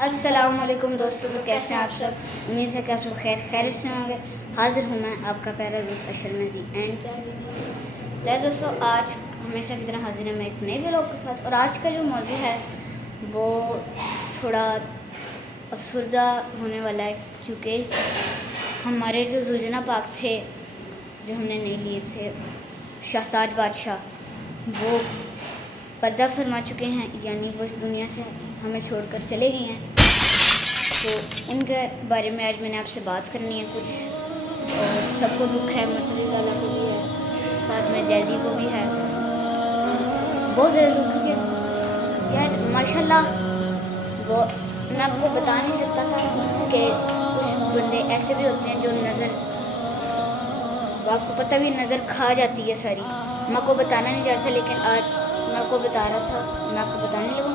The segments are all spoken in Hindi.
अस्सलामुअलैकुम दोस्तों, तो कैसे हैं आप सब। उम्मीद है कि आप सब खैर से होंगे। हाजिर हूँ मैं आपका प्यारा दोस्त अशर नज़ीर एंड दोस्तों, आज हमेशा की तरह हाजिर है मैं एक नए व्लॉग के साथ। और आज का जो मौजू है वो थोड़ा अफसरदा होने वाला है, क्योंकि हमारे जो जुलझना पाक थे जो हमने नहीं लिए थे, शाहताज बादशाह, वो पर्दा फरमा चुके हैं, यानी वो इस दुनिया से हमें छोड़कर चले गए हैं। तो उनके बारे में आज मैंने आपसे बात करनी है कुछ। और सबको दुख है, मतला को भी है, साथ में जैजी को भी है। बहुत ज़्यादा दुख है यार, माशाल्लाह। वो मैं आपको बता नहीं सकता था कि कुछ बंदे ऐसे भी होते हैं जो नज़र, आपको पता भी, नज़र खा जाती है सारी। मैं आपको बताना नहीं चाहता, लेकिन आज मैं आपको बता रहा था, मैं आपको बताने लगूँ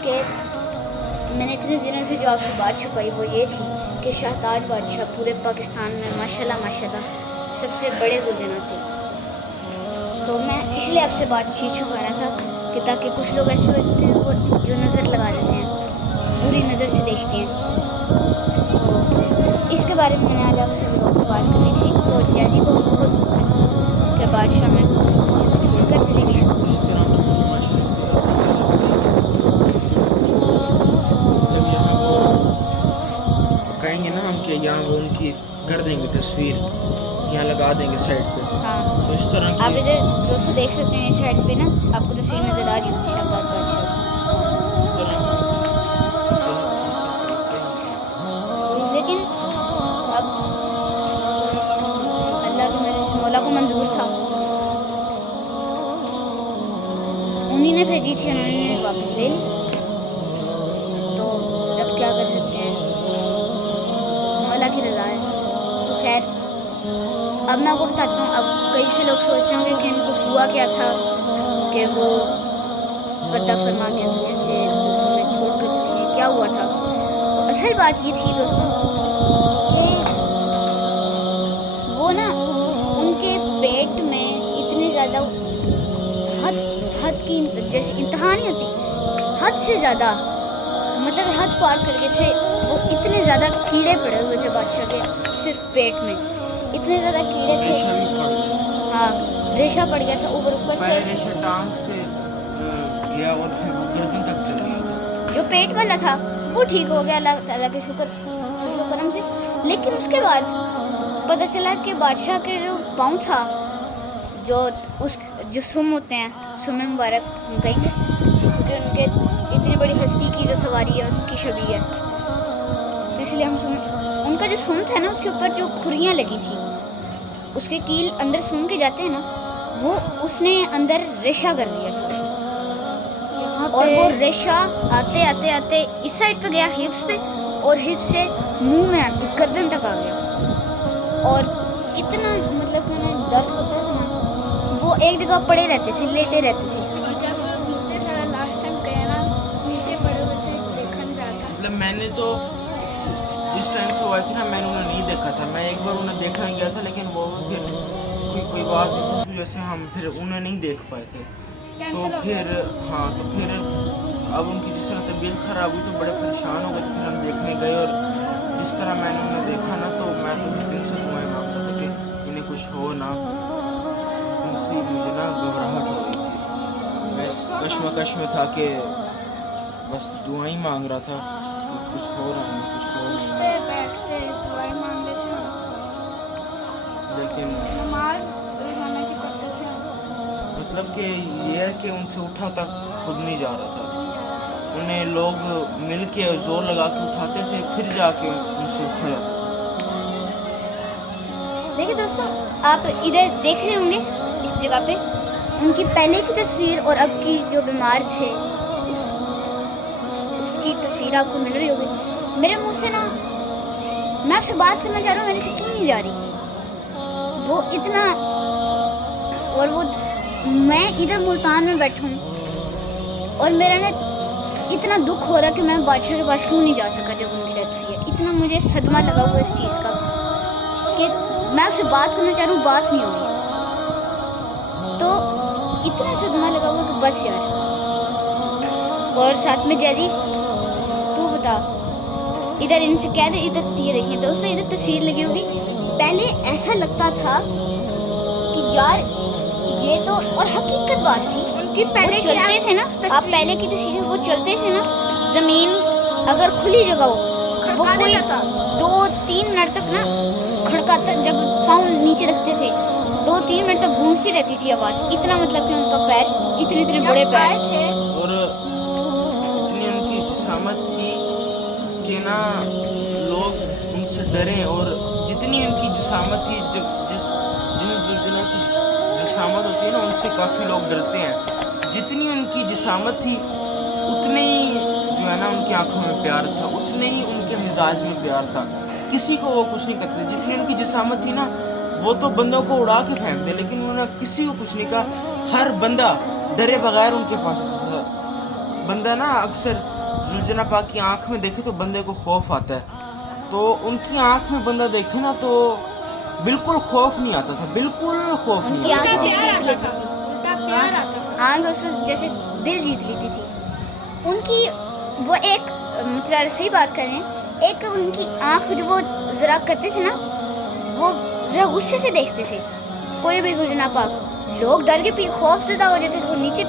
कि मैंने इतने दिनों से जो आपसे बात छुपाई वो ये थी कि शाहताज बादशाह पूरे पाकिस्तान में माशाल्लाह सबसे बड़े जुलझना थे। तो मैं इसलिए आपसे बातचीत छुपा रहा था कि ताकि कुछ लोग ऐसे होते हैं वो जो नज़र लगा देते हैं, बुरी नज़र से देखते हैं। तो इसके बारे में मैंने आज आपसे बात करनी थी। तो जैजी को बहुत दुख है कि बादशाह में छोड़कर चले गए। कहेंगे ना हम कि यहाँ वो उनकी कर देंगे तस्वीर, यहाँ लगा देंगे साइड पे। हाँ, तो इस तरह की आप इधर दोस्तों देख सकते हैं, इस साइड पे ना आपको तस्वीर नज़र आ रही होगी शाहताज बादशाह। इस तरह लेकिन अब अल्लाह को, मेरे मौला को मंजूर था, उन्हीं ने भेजी थी, उन्होंने वापस ले ली। तो अब क्या कर सकते हैं, मौला की रज़ा है। तो खैर, अब मैं आपको बताता हूँ। अब कई से लोग सोच रहे होंगे कि इनको हुआ क्या था कि वो पर्दा फरमा के दुनिया से हमें छोड़ कर चले गए, क्या हुआ था। असल बात ये थी दोस्तों कि वो ना, उनके पेट में इतने ज़्यादा हद की, जैसे इंतहा नहीं होती, हद से ज़्यादा, मतलब हद पार कर गए थे वो। इतने ज़्यादा कीड़े पड़े हुए थे बादशाह के सिर्फ पेट में, इतने ज़्यादा कीड़े थे। रेशा भी पड़ गया। हाँ, रेशा पड़ गया था ऊपर से, रेशा टांग से गया और फिर गर्दन तक चल गया था। जो पेट वाला था वो ठीक हो गया अल्लाह ताला के शुक्र करम से। लेकिन उसके बाद पता चला कि बादशाह के जो पाँव था, जो सुम होते हैं, सुम मुबारक हम कहेंगे, क्योंकि उनके इतनी बड़ी हस्ती की जो सवारी है उनकी शबी है, इसलिए हम उनका जो सुम था ना, उसके ऊपर जो खुरियाँ लगी थी, उसके कील अंदर सुन के जाते हैं ना, वो उसने अंदर रेशा कर दिया था। और वो रेशा आते आते आते इस साइड पे गया, हिप्स पे, और हिप्स से मुंह में आके गर्दन तक आ गया। और इतना, मतलब कि उन्हें दर्द होता था ना, वो एक जगह पड़े रहते थे, लेटे रहते थे। जब मुझसे था लास्ट टाइम गया ना, नीचे पड़े हुए थे, देखा नहीं जाता। मतलब मैंने तो जिस टाइम से हुआ थी ना, मैंने उन्हें नहीं देखा था। मैं एक बार उन्हें देखने गया था, लेकिन वो फिर कोई बात हुई थी, इस वजह से हम फिर उन्हें नहीं देख पाए थे। तो फिर हाँ, तो फिर अब उनकी जिस तरह तबीयत ख़राब हुई तो बड़े परेशान हो गए। तो फिर हम देखने गए, और जिस तरह मैंने उन्हें देखा ना, तो मैं तो उस दिन से दुआएं मांगता था कि इन्हें कुछ हो ना। दूसरी मुझे ना घबराहट हो रही थी, मैं इस कश्मकश में था कि बस दुआएं ही मांग रहा था कि कुछ हो रहा है, कुछ हो नहीं उठते है। बैठते दवाई मांगते थे, लेकिन नमाज रोजाना की पढ़ते थे। मतलब कि ये है कि उनसे उठा तक खुद नहीं जा रहा था। उन्हें लोग मिल के जोर लगा के उठाते थे, फिर जाके उनसे उठा जाता। देखिए दोस्तों, आप इधर देख रहे होंगे इस जगह पे उनकी पहले की तस्वीर और अब की जो बीमार थे उसकी तस्वीर आपको मिल रही होगी। मेरे मुंह से ना, मैं आपसे बात करना चाह रहा हूँ, मेरे से क्यों नहीं जा रही वो इतना। और वो, मैं इधर मुल्तान में बैठा हूँ और मेरा ना इतना दुख हो रहा है कि मैं बादशाह के पास क्यों नहीं जा सका जब उनकी डेथ हुई है। इतना मुझे सदमा लगा हुआ इस चीज़ का कि मैं आपसे बात करना चाह रहा हूँ, बात नहीं हो रही। तो इतना सदमा लगा हुआ कि बस यार। और साथ में जैजी, तू बता इधर इनसे कह दे, इधर ये देखिए दोस्तों, इधर तस्वीर लगी होगी। पहले ऐसा लगता था कि यार ये तो, और हकीकत बात थी, उनकी पहले वो की चलते थे ना, आप पहले की तस्वीरें, वो चलते थे ना, जमीन अगर खुली जगह हो, वो खड़का कोई देता था। 2-3 मिनट तक ना खड़काता, जब पाँव नीचे रखते थे 2-3 मिनट तक गूंजती रहती थी आवाज। इतना मतलब कि उनका पैर इतने इतने बड़े जब पैर आए थे और इतनी उनकी जिसामत थी कि ना लोग उनसे डरे। और जितनी उनकी जिसामत थी, जिन जुलझुला की जिसामत होती है ना, उनसे काफ़ी लोग डरते हैं। जितनी उनकी जिसामत थी उतने ही जो है ना उनकी आंखों में प्यार था, उतने ही उनके मिजाज में प्यार था। किसी को वो कुछ नहीं करते। जितनी उनकी जिसामत थी ना, वो तो बंदों को उड़ा के फेंक दे, लेकिन उन्होंने किसी को कुछ नहीं कहा। हर बंदा डरे बगैर उनके पास था। बंदा ना अक्सर जुलझुला पाक की आंख में देखे तो बंदे को खौफ आता है, तो उनकी आंख में बंदा देखे ना तो बिल्कुल खौफ नहीं आता था, बिल्कुल खौफ उनकी नहीं आंखें आता देख प्यार था। आता था, उनका प्यार आता था। हाँ दोस्तों, जैसे दिल जीत लेती थी उनकी। वो एक मतलब सही बात करें, एक उनकी आंख जो वो जरा करते थे ना, वो जरा गुस्से से देखते थे कोई भी जुलझुला पाक। लोग डर के खौफ ज़्यादा हो जाते थे, वो नीचे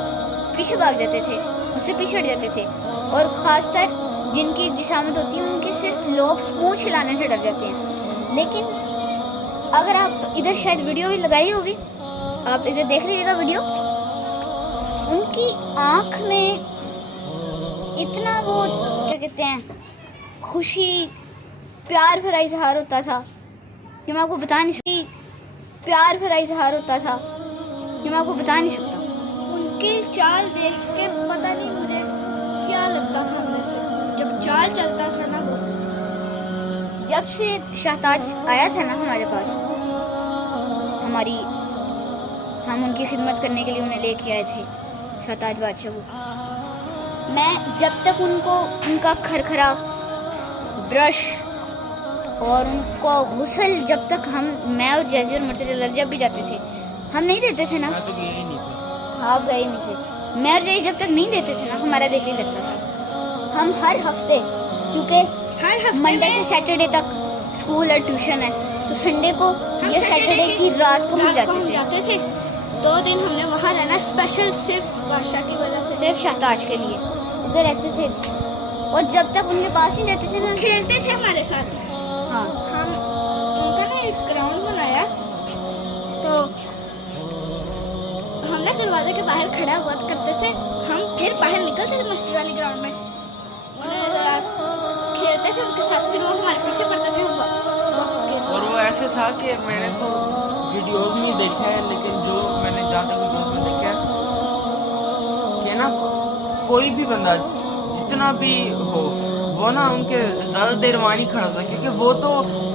पीछे भाग जाते थे, उससे पीछे हट जाते थे। और ख़ासकर जिनकी जिसामत होती है, उनके सिर्फ लोग मुँह हिलाने से डर जाते हैं। लेकिन अगर आप इधर शायद वीडियो भी लगाई होगी, आप इधर देख लीजिएगा वीडियो, उनकी आँख में इतना वो क्या कहते हैं, खुशी प्यार भरा इजहार होता था कि मैं आपको बता नहीं सकती। प्यार भरा इजहार होता था कि मैं आपको बता नहीं सकता। उनकी चाल देख के पता नहीं मुझे क्या लगता था अंदर से, जब चाल चलता था ना वो। जब से शहताज आया था ना हमारे पास, हम उनकी खिदमत करने के लिए उन्हें लेके आए थे, शहताज बादशाह को। मैं जब तक उनको उनका खरखरा ब्रश और उनको गुसल, जब तक मैं और जैजी और मर्तज़ा जब भी जाते थे, हम नहीं देते थे ना, मैं तो गया ही नहीं था। आप गए नहीं थे। मैं और जैजी जब तक नहीं देते थे ना, हमारा दिल नहीं लगता था। हम हर हफ्ते, चूँकि हर हफ्ते मंडे से सैटरडे तक स्कूल और ट्यूशन है, तो संडे को ये सैटरडे की रात को हम जाते थे। 2 दिन हमने वहाँ रहना, स्पेशल सिर्फ बादशाह की वजह से, सिर्फ शहताज के लिए उधर रहते थे। और जब तक उनके पास ही रहते थे ना, खेलते थे हमारे साथ। हाँ, हम उनका ना एक ग्राउंड बनाया, तो हमने दरवाजे के बाहर खड़ा हुआ करते थे। हम फिर बाहर निकलते थे मस्ती वाली ग्राउंड में, उन्हें जरा खेलते थे उनके साथ, फिर वो हमारे पीछे पड़ते थे, वापस खेलते। और वो ऐसे था कि मैंने तो वीडियोस में देखा है, लेकिन जो मैंने ज़्यादा वीडियोस में देखा है कि ना कोई भी बंदा जितना भी हो, वो ना उनके ज़्यादा देर वहाँ नहीं खड़ा था, क्योंकि वो तो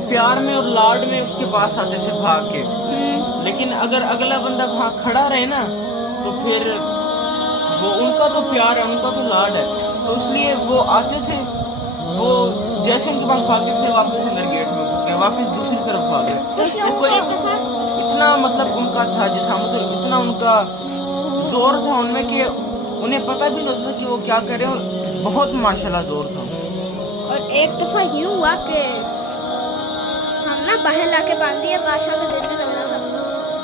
प्यार में और लाड में उसके पास आते थे भाग के। लेकिन अगर अगला बंदा वहाँ खड़ा रहे ना, तो फिर वो उनका तो प्यार है, उनका तो लाड है, तो इसलिए वो आते थे। वो जैसे उनके पास भागते थे, वापस अंदर गेट में घुस गए, वापस दूसरी तरफ भाग गए। तो कोई इतना मतलब उनका था जिसामत, इतना उनका जोर था उनमें कि उन्हें पता भी नहीं था कि वो क्या करें, और बहुत माशाल्लाह जोर था। और एक दफ़ा यूँ हुआ कि हम ना बाहर ला के बांध दिया, बादशाह का दिल में लग रहा था।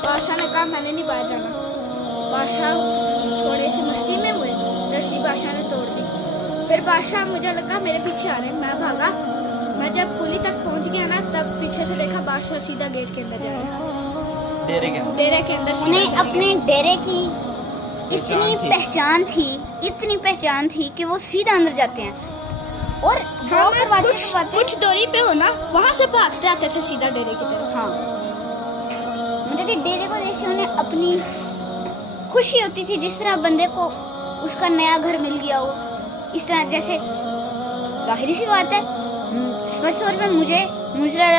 बादशाह ने कहा मैंने नहीं बाहर जाना। बादशाह थोड़े से मस्ती में हुए, रस्सी बादशाह ने तोड़ दी। फिर बादशाह, मुझे लगा मेरे पीछे आ रहे हैं, मैं भागा। मैं जब पुली तक पहुंच गया ना, तब पीछे से देखा बादशाह सीधा गेट के अंदर जा रहा है, डेरे के अंदर। डेरे के अंदर सीधा उन्हें चले अपने गए। डेरे की इतनी पहचान थी कि वो सीधा अंदर जाते हैं। और वो हम करवाते कुछ दूरी पे हो ना, वहाँ से भागते आते थे सीधा डेरे की तरफ। हाँ, मतलब कि डेरे को देख के उन्हें अपनी खुशी होती थी, जिस तरह बंदे को उसका नया घर मिल गया हो। इस तरह जैसे जाहिर सी बात है, फर्स्ट तौर पर मुझे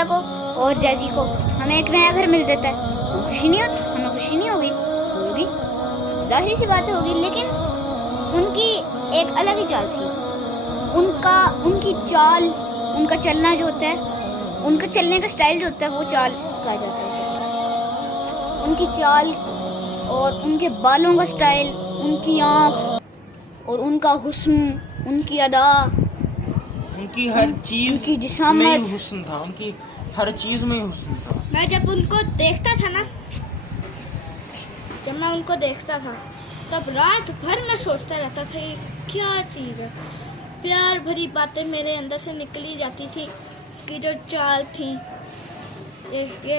को और जैजी को हमें एक नया घर मिल जाता है, तो खुशी नहीं होती, हमें खुशी नहीं होगी, जाहिर सी बात होगी। लेकिन उनकी एक अलग ही चाल थी। उनकी चाल, उनका चलना जो होता है, उनका चलने का स्टाइल जो होता है, वो चाल कहा जाता है इसे। उनकी चाल और उनके बालों का स्टाइल, उनकी आँख और उनका हुस्न, उनकी अदा, उनकी हर चीज उनकी में जिसामत। ही हुस्न था, उनकी हर चीज में ही हुस्न था। मैं जब उनको देखता था ना, जब मैं उनको देखता था तब रात भर मैं सोचता रहता था ये क्या चीज़ है। प्यार भरी बातें मेरे अंदर से निकली जाती थी कि जो चाल थी, ये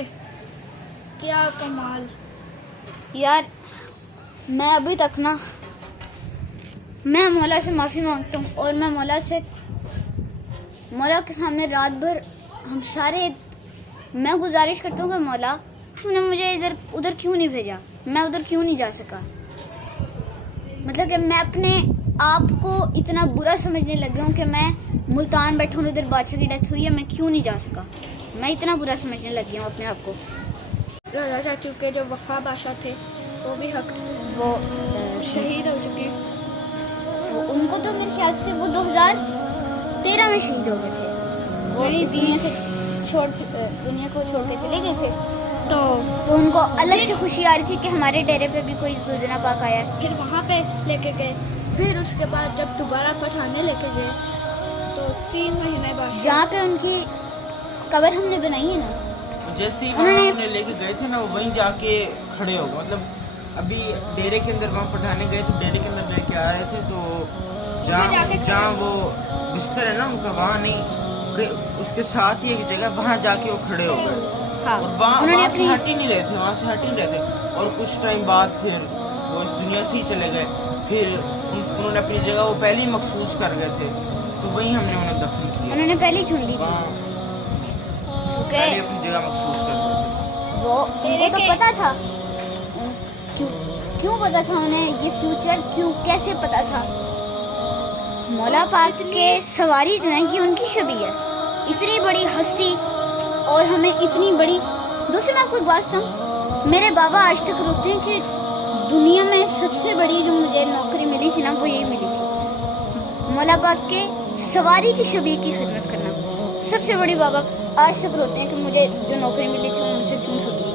क्या कमाल। यार मैं अभी तक ना, मैं मौला से माफ़ी मांगता हूँ और मैं मौला के सामने रात भर हम सारे, मैं गुजारिश करता हूँ कि मौला तूने मुझे इधर उधर क्यों नहीं भेजा, मैं उधर क्यों नहीं जा सका। मतलब कि मैं अपने आप को इतना बुरा समझने लग गया हूँ कि मैं मुल्तान बैठा हूँ, उधर बादशाह की डेथ हुई है, मैं क्यों नहीं जा सका। मैं इतना बुरा समझने लग गया हूँ अपने आप को। राजा चाचू के जो वफा बादशाह थे वो भी हक वो शहीद हो चुके। उनको तो मेरे ख्याल से वो 2013 में शहीद हो गए थे। वो नहीं, इस दुनिया को छोड़ के चले गए थे। तो तो उनको अलग से खुशी आ रही थी कि हमारे डेरे पे भी कोई दुर्जना पाक आया है। फिर वहाँ पे लेके गए। फिर उसके बाद जब दोबारा पठाने लेके गए तो 3 महीने बाद जहाँ पे उनकी कब्र हमने बनाई है ना, जैसे ही वहाँ उन्हें लेके गए थे ना, वो वहीं जाके खड़े हो गए। मतलब अभी डेरे के अंदर वहाँ पठाने गए तो डेरे के अंदर लेके आ रहे थे, तो जहाँ वो बिस्तर है ना उनका, वहाँ नहीं, उसके साथ ही एक जगह वहाँ जाके वो खड़े हो गए। हाँ, और वहाँ उन्होंने से हट ही नहीं रहे थे, वहाँ से हट ही नहीं रहे थे। और कुछ टाइम बाद फिर वो इस दुनिया से ही चले गए। फिर उन्होंने अपनी जगह वो पहले ही महसूस कर गए थे, तो वहीं हमने उन्हें दफन किया। उन्होंने पहले चुन ली थी वहाँ ओके। पहले अपनी जगह महसूस कर गए थे। वो उनको तो पता था, क्यों पता था उन्हें ये फ्यूचर, क्यों कैसे पता था। मौला पाक के सवारी जो है कि उनकी शबी है, इतनी बड़ी हस्ती और हमें इतनी बड़ी। दोस्तों मैं आपको एक बात बताऊँ, मेरे बाबा आज तक रोते हैं कि दुनिया में सबसे बड़ी जो मुझे नौकरी मिली थी ना, वो यही मिली थी, मौला पाक के सवारी की शबी की खिदमत करना। सबसे बड़ी बाबा आज तक रोते हैं कि मुझे जो नौकरी मिली थी वो मुझसे क्यों छूट गई।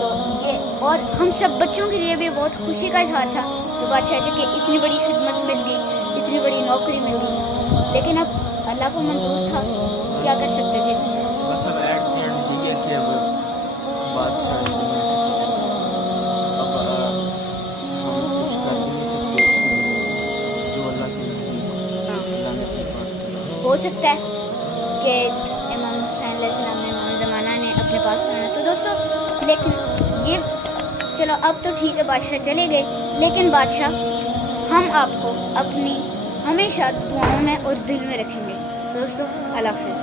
तो ये, और हम सब बच्चों के लिए भी बहुत खुशी का इजहार था कि बादशाह जी की इतनी बड़ी खिदमत मिल गई, इतनी बड़ी नौकरी मिल गई। लेकिन अब अल्लाह को मंजूर था, क्या कर सकते थे। बस अब एट द एंड ये कि अब बादशाह दुनिया से चले गए। अब हम कुछ कर भी नहीं सकते उसमें, जो अल्लाह के नज़दीक अल्लाह के पास। हो सकता है कि इमाम हुसैन अलैहिस्सलाम ने, इमाम ज़माना ने अपने पास बनाया। तो दोस्तों लेकिन ये चलो अब तो ठीक है, बादशाह चले गए, लेकिन बादशाह हम आपको अपनी हमेशा दुआओं में और दिल में रखेंगे। दोस्तों अल्लाह हाफ़िज़।